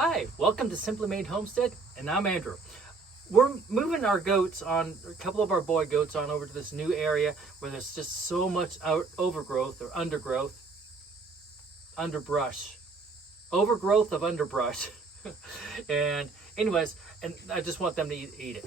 Hi, welcome to Simply Made Homestead, and I'm Andrew. We're moving our goats on, a couple of our boy goats on over to this new area where there's just so much overgrowth or undergrowth, overgrowth of underbrush. And anyways, and I just want them to eat it.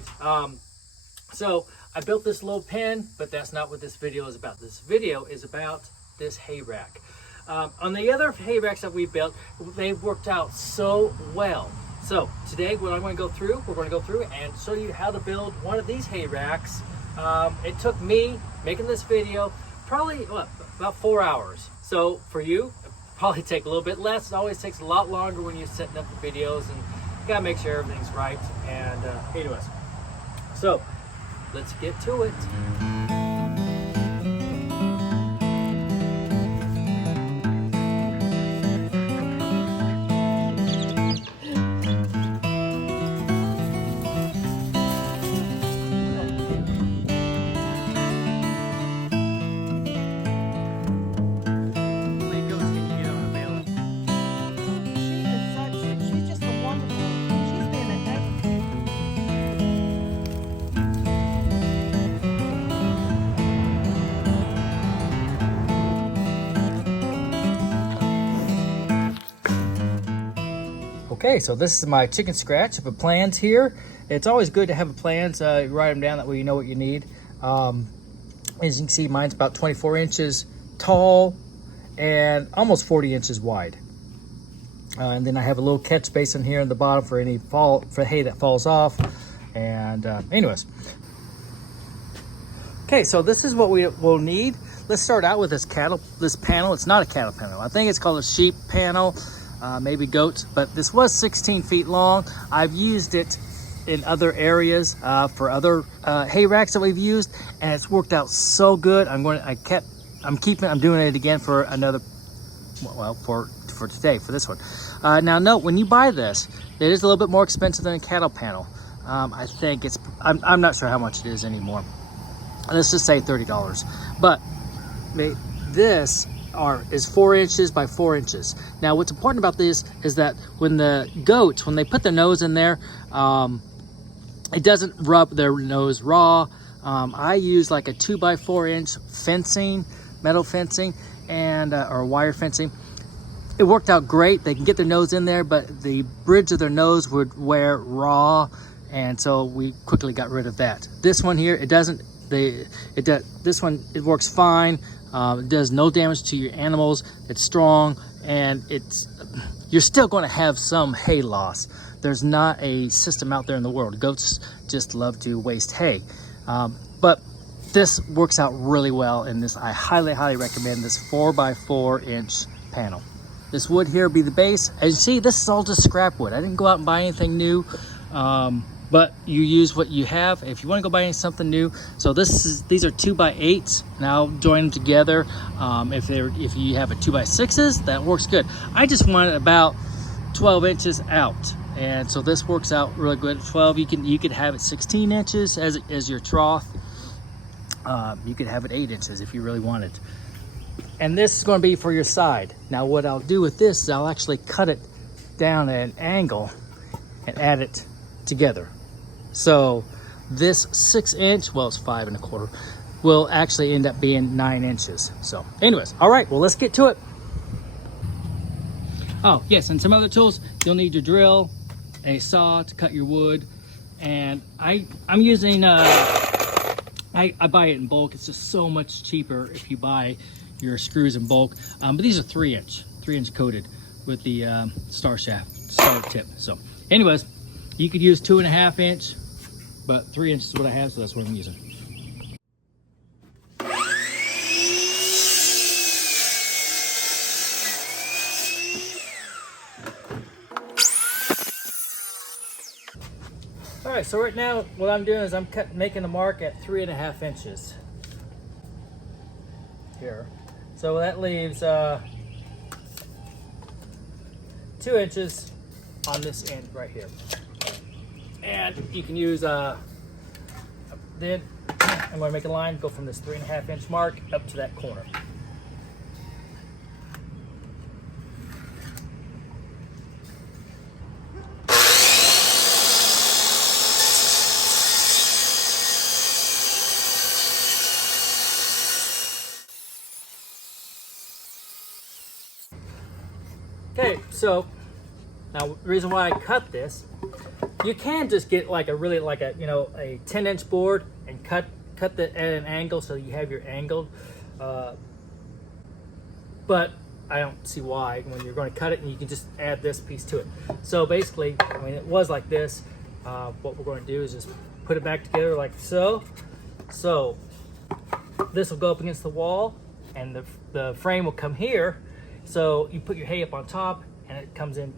So I built this little pen, but that's not what this video is about. This video is about this hay rack. On the other hay racks that we built, they've worked out so well. So today we're going to go through and show you how to build one of these hay racks. It took me making this video probably about 4 hours. So for you, it'll probably take a little bit less. It always takes a lot longer when you're setting up the videos, and you gotta make sure everything's right. And anyways, so let's get to it. Okay, so this is my chicken scratch of a plans here. It's always good to have a plans. You write them down, that way you know what you need. As you can see, mine's about 24 inches tall and almost 40 inches wide. And then I have a little catch basin here in the bottom for any hay that falls off. And anyways. Okay, so this is what we will need. Let's start out with this panel. It's not a cattle panel. I think it's called a sheep panel. Maybe goats, but this was 16 feet long. I've used it in other areas for other hay racks that we've used, and it's worked out so good. I'm doing it again for another, well, for today, for this one. Now note, when you buy this, it is a little bit more expensive than a cattle panel. I think I'm not sure how much it is anymore. Let's just say $30, but this is 4 inches by 4 inches. Now what's important about this is that when the goats, when they put their nose in there, it doesn't rub their nose raw. I use like a 2 by 4 inch fencing, metal fencing, and or wire fencing. It worked out great. They can get their nose in there, but the bridge of their nose would wear raw, and so we quickly got rid of that. This one here, this one works fine. It does no damage to your animals. It's strong, and you're still going to have some hay loss. There's not a system out there in the world. Goats just love to waste hay. But this works out really well, and I highly recommend this 4 by 4 inch panel. This wood here will be the base. As you see, this is all just scrap wood. I didn't go out and buy anything new. But you use what you have. If you want to go buy something new, so these are 2 by 8s. Now join them together. If you have a 2 by 6s, that works good. I just wanted about 12 inches out, and so this works out really good. 12, you could have it 16 inches as your trough. You could have it 8 inches if you really wanted. And this is going to be for your side. Now what I'll do with this is I'll actually cut it down at an angle and add it together. So this 6 inch, well, it's 5 1/4, will actually end up being 9 inches. So anyways, all right, well, let's get to it. Oh yes, and some other tools. You'll need your drill, a saw to cut your wood, and I'm using I buy it in bulk. It's just so much cheaper if you buy your screws in bulk. But these are 3 inch coated with the star tip. So anyways, you could use 2.5 inch, but 3 inches is what I have, so that's what I'm using. All right, so right now what I'm doing is I'm making a mark at 3.5 inches here. So that leaves 2 inches on this end right here. And you can use then I'm going to make a line, go from this 3.5 inch mark up to that corner. so now the reason why I cut this, you can just get like a really like a, you know, a 10-inch board and cut it at an angle so you have your angled, but I don't see why when you're going to cut it, and you can just add this piece to it. So basically, when it was like this, what we're going to do is just put it back together like so. So this will go up against the wall, and the frame will come here. So you put your hay up on top, and it comes in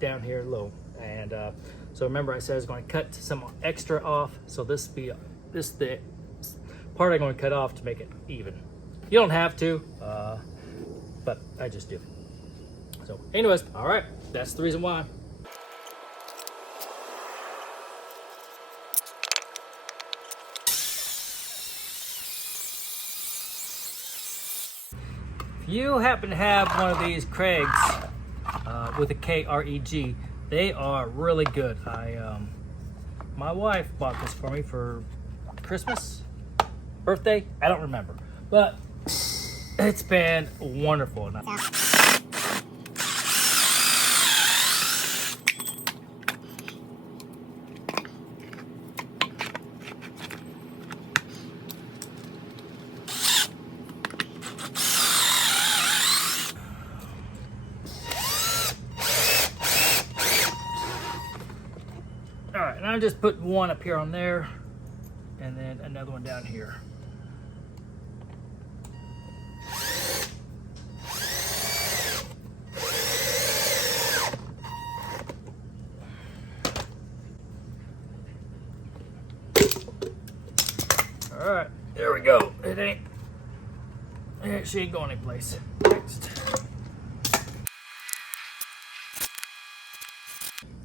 down here low. And so remember, I said I was going to cut some extra off. So this the part I'm going to cut off to make it even. You don't have to, but I just do. So anyways, all right, that's the reason why. If you happen to have one of these Kriegs with a Kreg, they are really good. My wife bought this for me for Christmas, birthday, I don't remember, but it's been wonderful. All right, and I just put one up here on there, and then another one down here. All right, there we go. She ain't going anyplace. Next.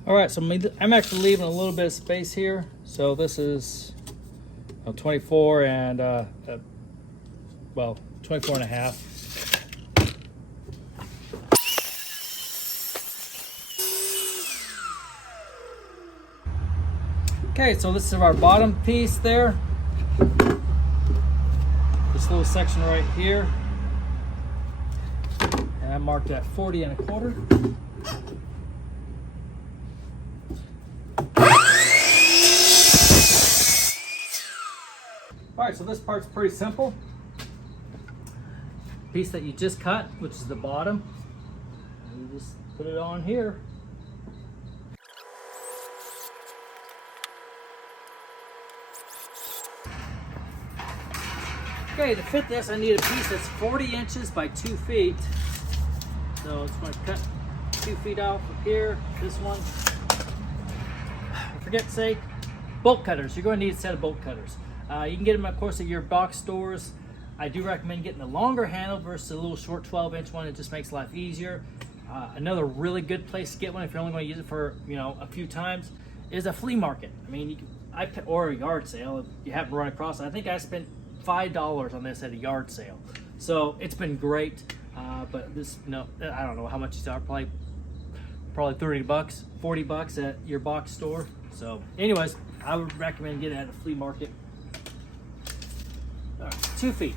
All right, so I'm actually leaving a little bit of space here. So this is 24 and, well, 24 and a half. Okay, so this is our bottom piece there. This little section right here. And I marked at 40 and a quarter. All right, so this part's pretty simple. Piece that you just cut, which is the bottom, and you just put it on here. Okay, to fit this, I need a piece that's 40 inches by 2 feet. So it's going to cut 2 feet off of here, this one. For forget's sake, bolt cutters. You're going to need a set of bolt cutters. You can get them, of course, at your box stores. I do recommend getting the longer handle versus a little short 12-inch one. It just makes life easier. Another really good place to get one, if you're only going to use it for, you know, a few times, is a flea market. I mean, or a yard sale if you happen to run across it. I think I spent $5 on this at a yard sale, so it's been great. But this, no, I don't know how much these are. Probably 30 bucks, 40 bucks at your box store. So, anyways, I would recommend getting it at a flea market. All right, 2 feet.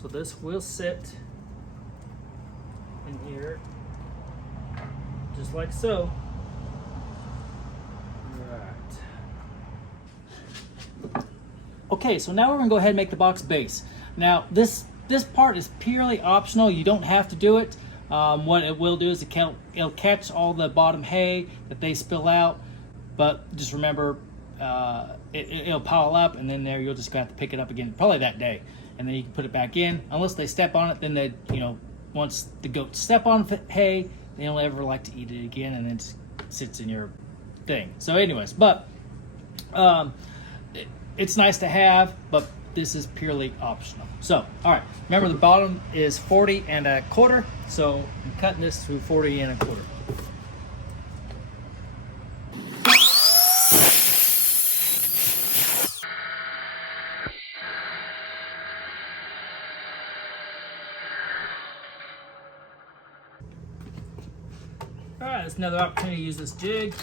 So this will sit in here, just like so. Right. Okay, so now we're gonna go ahead and make the box base. Now this part is purely optional. You don't have to do it. What it will do is it'll catch all the bottom hay that they spill out, but just remember, it'll pile up, and then you'll just have to pick it up again, probably that day. And then you can put it back in. Unless they step on it, then they, you know, once the goats step on hay, they don't ever like to eat it again, and it sits in your thing. So anyways, but it's nice to have, but this is purely optional. So, all right, remember the bottom is 40 and a quarter, so I'm cutting this to 40 and a quarter. All right, it's another opportunity to use this jig.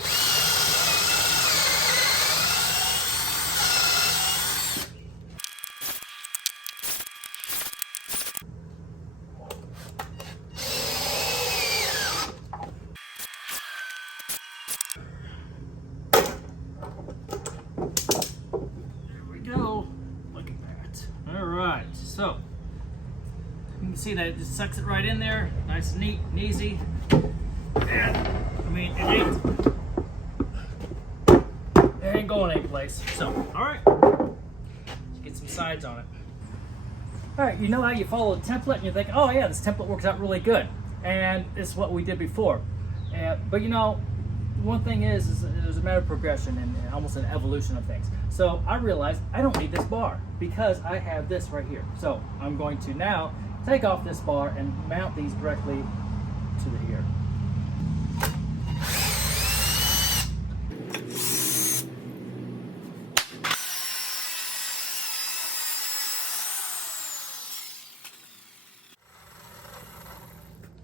Go. Look at that. All right, so you can see that it just sucks it right in there, nice and neat and easy. And I mean, it ain't going anyplace. So, all right, let's get some sides on it. All right, you know how you follow a template and you think, oh yeah, this template works out really good, and it's what we did before. But you know, one thing is there's a matter of progression and almost an evolution of things. So I realized I don't need this bar because I have this right here. So I'm going to now take off this bar and mount these directly to the ear.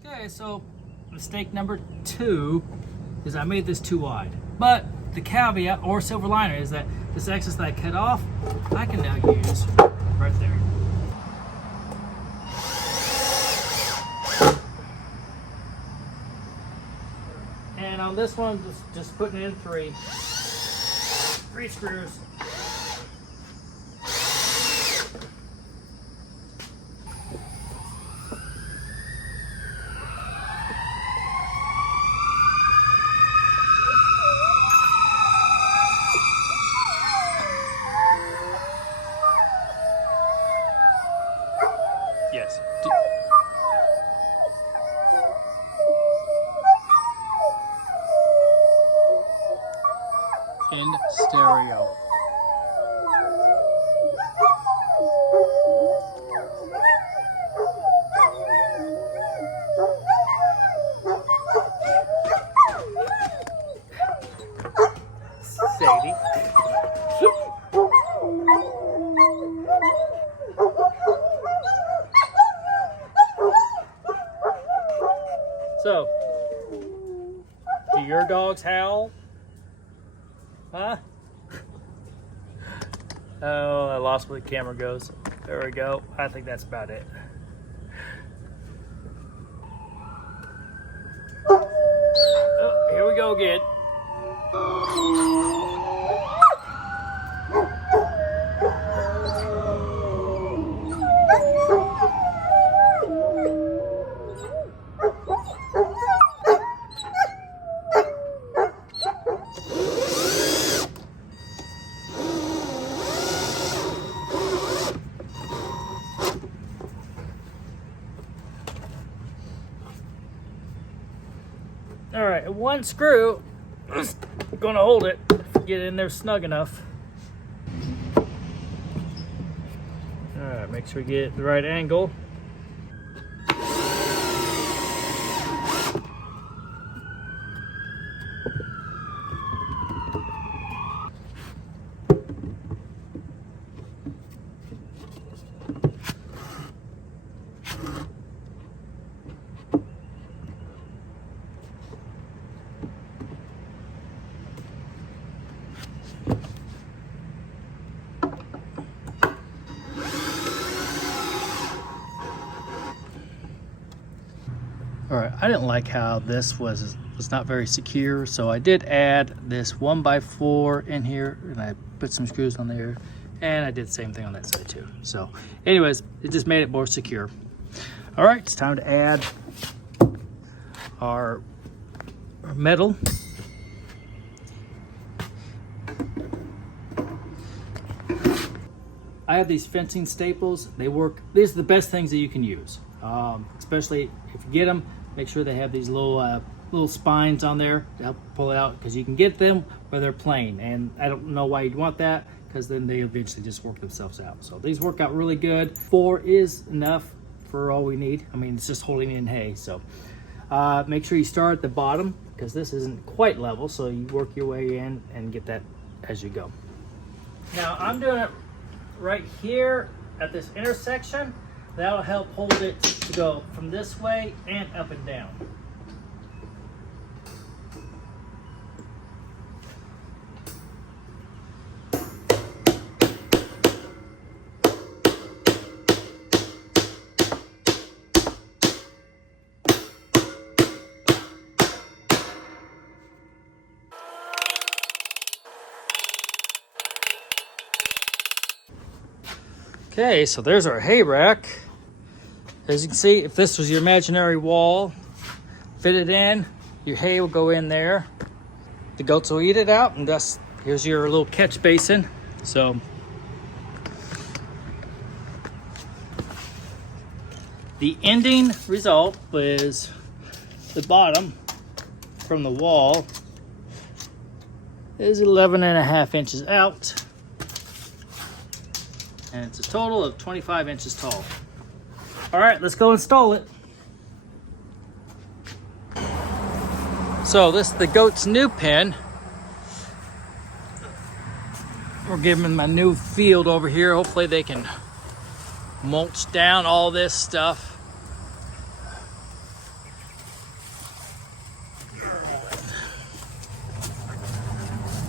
Okay, so mistake number 2 is I made this too wide. But the caveat or silver liner is that this excess that I cut off, I can now use right there. And on this one, just putting in 3 screws. Yes. In stereo. Sadie. So, do your dogs howl? Huh? Oh, I lost where the camera goes. There we go. I think that's about it. Oh, here we go again. All right, one screw is gonna hold it, get it in there snug enough. All right, make sure we get the right angle. All right, I didn't like how this was not very secure, so I did add this 1x4 in here, and I put some screws on there, and I did the same thing on that side too. So anyways, it just made it more secure. All right, it's time to add our metal. I have these fencing staples. They work. These are the best things that you can use, especially if you get them. Make sure they have these little spines on there to help pull it out, because you can get them where they're plain, and I don't know why you'd want that, because then they eventually just work themselves out. So these work out really good. 4 is enough for all we need. I mean, it's just holding in hay. So make sure you start at the bottom, because this isn't quite level, so you work your way in and get that as you go. Now I'm doing it right here at this intersection. That'll help hold it to go from this way and up and down. Okay, so there's our hay rack. As you can see, if this was your imaginary wall, fit it in, your hay will go in there. The goats will eat it out, and thus here's your little catch basin. So the ending result was the bottom from the wall is 11.5 inches out. And it's a total of 25 inches tall. All right, let's go install it. So this is the goat's new pen. We're giving them a new field over here. Hopefully they can mulch down all this stuff.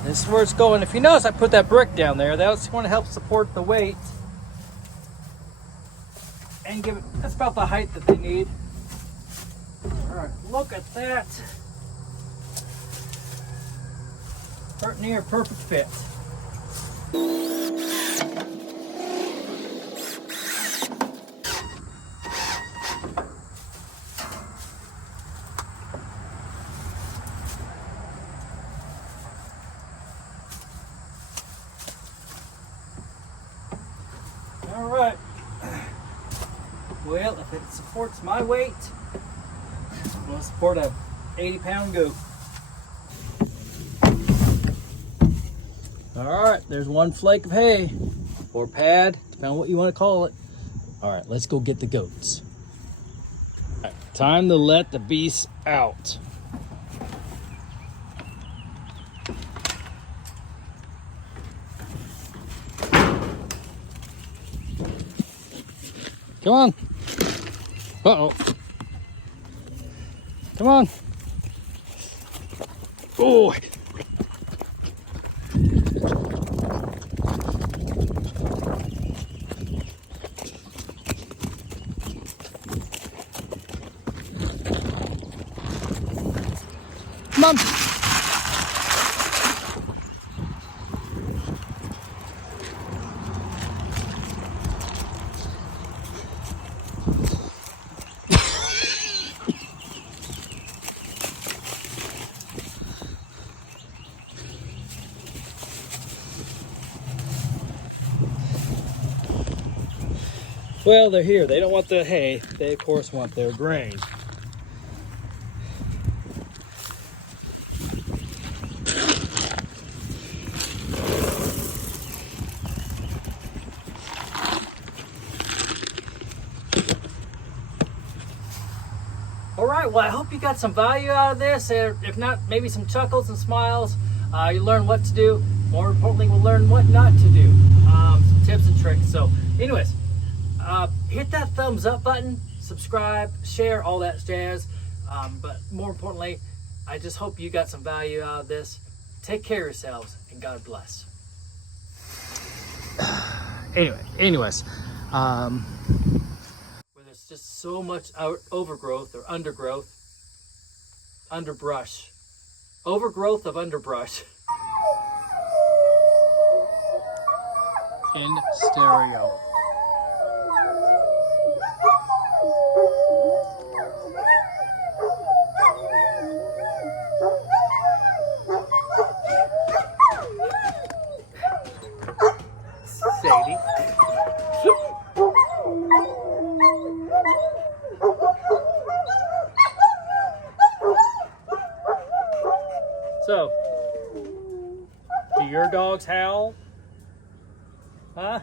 This is where it's going. If you notice, I put that brick down there. That's going to help support the weight. And give it, that's about the height that they need. All right, look at that. Near perfect fit. All right. Well, if it supports my weight, it's going to support a 80-pound goat. All right, there's one flake of hay or pad, depending on what you want to call it. All right, let's go get the goats. All right, time to let the beasts out. Come on. Uh-oh. Come on. Oh. Come on. Well, they're here. They don't want the hay. They, of course, want their grain. All right, well, I hope you got some value out of this. If not, maybe some chuckles and smiles. You learn what to do. More importantly, we'll learn what not to do. Some tips and tricks. So anyways, hit that thumbs up button, subscribe, share, all that jazz. But more importantly, I just hope you got some value out of this. Take care of yourselves, and God bless. Anyways, where there's just so much overgrowth or underbrush, overgrowth of underbrush. In stereo. Sadie. So, do your dogs howl? Huh?